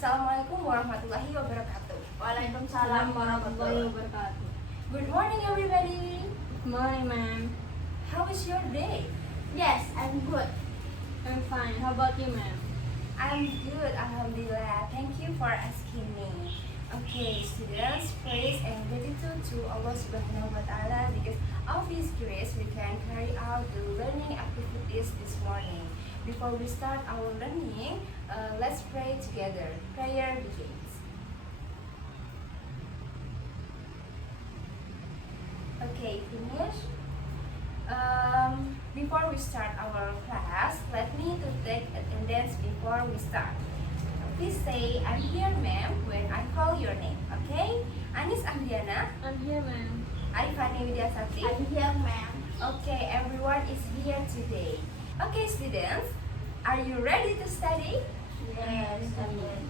Assalamualaikum warahmatullahi wabarakatuh. Waalaikumsalam warahmatullahi wabarakatuh. Good morning, everybody. Good morning, ma'am. How is your day? Yes, I'm good. I'm fine. How about you, ma'am? I'm good, alhamdulillah. Thank you for asking me. Okay, students, praise and gratitude to Allah Subhanahu wa Ta'ala, because of His grace we can carry out the learning activities this morning. Before we start our learning, let's pray together. Prayer begins. Okay, finish. Before we start our class, let me to take attendance before we start. Please say, "I'm here, ma'am," when I call your name. Okay? Anis Ahdiana, I'm here, ma'am. Arifani Widyasakti. I'm here, ma'am. Okay, everyone is here today. Okay, students, are you ready to study? Yes, I'm good.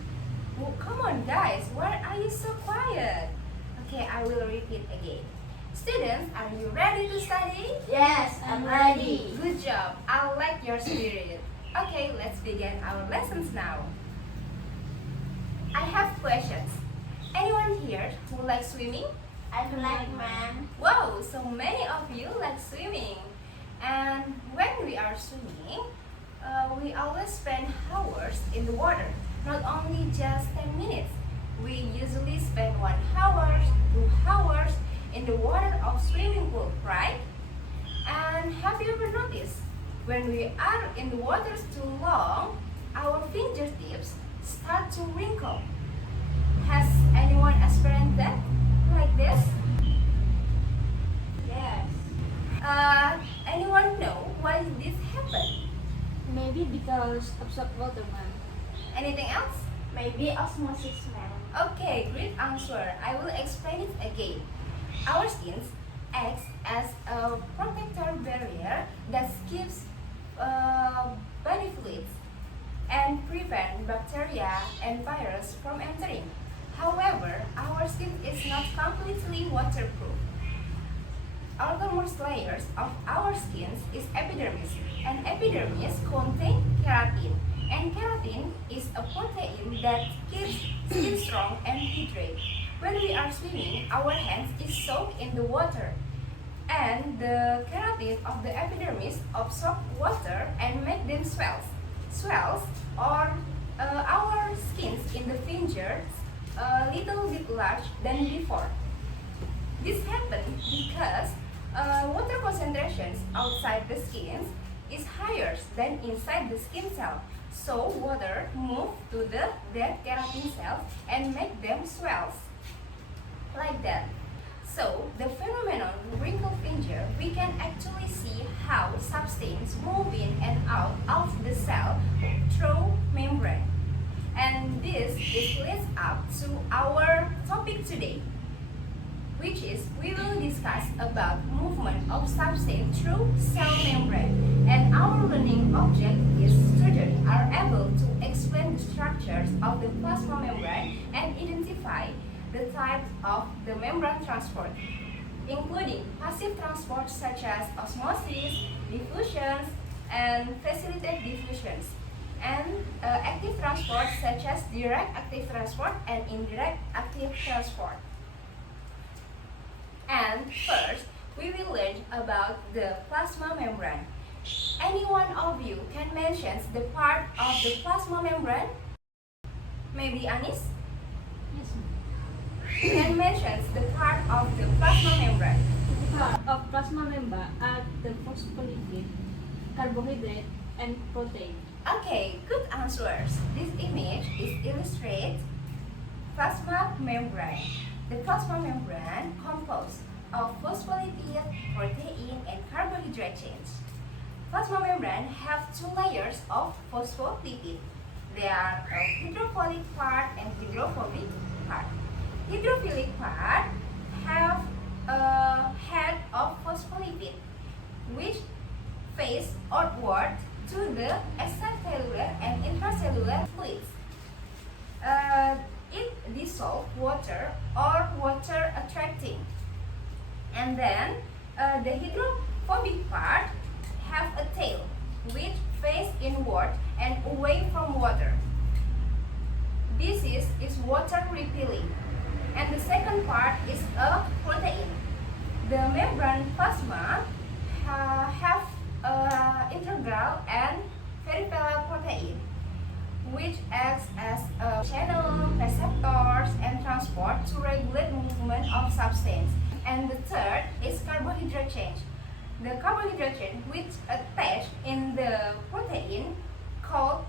Oh, come on, guys. Why are you so quiet? Okay, I will repeat again. Students, are you ready to study? Yes, I'm ready. Good job. I like your spirit. Okay, let's begin our lessons now. I have questions. Anyone here who likes swimming? I like, ma'am. Wow, so many of you like swimming. And when we are swimming, we always spend hours in the water, not only just 10 minutes. We usually spend 1 hour, 2 hours in the water of swimming pool, right? And have you ever noticed, when we are in the water too long, our fingertips start to wrinkle? Has anyone experienced that? Like this? Yes. Anyone know why this happened? Maybe because of salt water, ma'am. Anything else? Maybe osmosis, ma'am. Okay, great answer. I will explain it again. Our skin acts as a protector barrier that keeps body fluids and prevent bacteria and virus from entering. However, our skin is not completely waterproof. Outermost layers of our skin is epidermis, and epidermis contains keratin. And keratin is a protein that keeps skin strong and hydrated. When we are swimming, our hands is soaked in the water, and the keratin of the epidermis absorb water and make them swells, or our skins in the fingers a little bit large than before. This happens because water concentrations outside the skin is higher than inside the skin cell. So water move to the dead keratin cells and make them swells like that. So the phenomenon wrinkle finger, we can actually see how substance move in and out of the cell through membrane. And this leads up to our topic today, which is we will discuss about movement of substance through cell membrane. And our learning object is students are able to explain the structures of the plasma membrane and identify the types of the membrane transport, including passive transport such as osmosis, diffusions, and facilitated diffusions, and active transport such as direct active transport and indirect active transport. And first, we will learn about the plasma membrane. Any one of you can mention the part of the plasma membrane? Maybe Anis? Yes, ma'am. Can mention the part of the plasma membrane? The part of plasma membrane are the phospholipid, carbohydrate, and protein. Okay, good answers. This image is illustrate plasma membrane. The plasma membrane composed of phospholipid, protein, and carbohydrate chains. Plasma membrane have 2 layers of phospholipid. They are a hydrophilic part and hydrophobic part. Hydrophilic part have a head of phospholipid, which face outward to the extracellular and intracellular fluids. It dissolves water or water attracting. And then the hydrophobic part have a tail which face inward and away from water. is water repelling. And the second part is a protein. The membrane plasma have integral and peripheral protein, which acts as a channel, receptors, and transport to regulate movement of substance. And the third is carbohydrate chain. The carbohydrate chain which attach in the protein called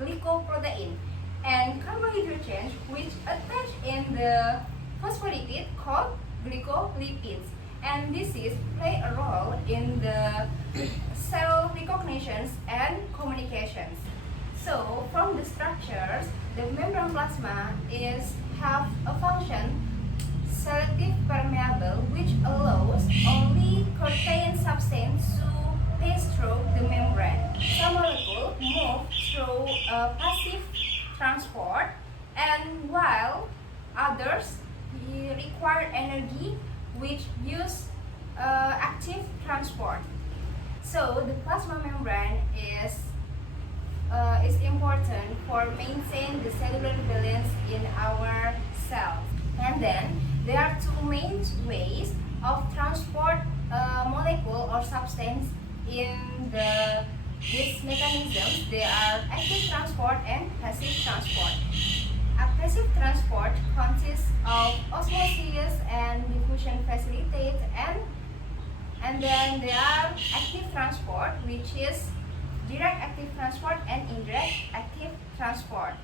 glycoprotein, and carbohydrate chain which attach in the phospholipid called glycolipids. And this is play a role in the cell recognitions and communications. So from the structures, the membrane plasma have a function selective permeable, which allows only contained substance to pass through the membrane. Some molecules move through a passive transport, and while others require energy, which use active transport. So the plasma membrane is important for maintain the cellular balance in our cells. And then there are two main ways of transport molecule or substance in this mechanism. They are active transport and passive transport. A passive transport consists of osmosis and diffusion facilitate, and then there are active transport, which is direct active transport and indirect active transport.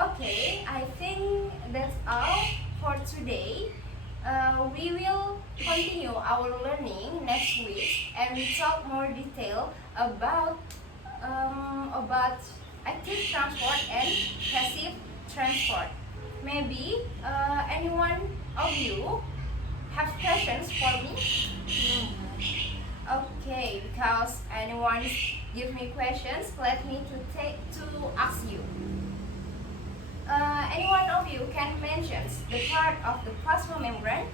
Okay, I think that's all for today. We will continue our learning next week, and we talk more detail about active transport and passive transport. Maybe anyone of you have questions for me? Okay, because anyone give me questions, let me to ask you. Any one of you can mention the part of the plasma membrane?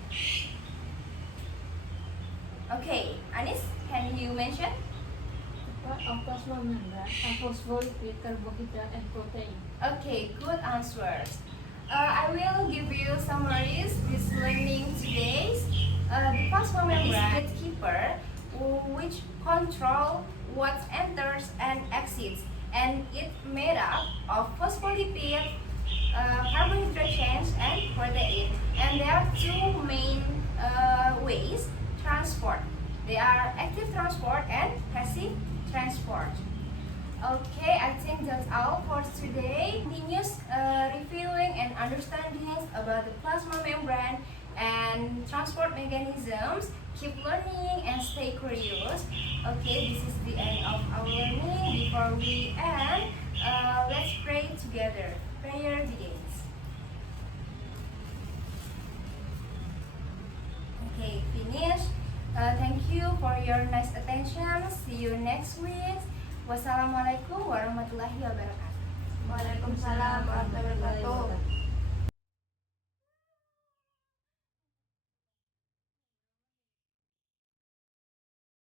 Okay, Anis, can you mention? Part of plasma membrane are phospholipid, carbohydrate, and protein. Okay, good answers. I will give you summaries this learning today. The plasma membrane is gatekeeper, which control what enters and exits, and it's made up of phospholipid, carbohydrate chains, and protein. And there are two main ways transport. They are active transport and passive transport. Okay, I think that's all for today. Continuous reviewing and understanding about the plasma membrane and transport mechanisms. Keep learning and stay curious. Okay, this is the end of our learning. Before we end, let's pray together. Prayer begins. Okay, finish. Thank you for your nice attention. See you next week. Wassalamualaikum warahmatullahi wabarakatuh. Waalaikumsalam warahmatullahi wabarakatuh.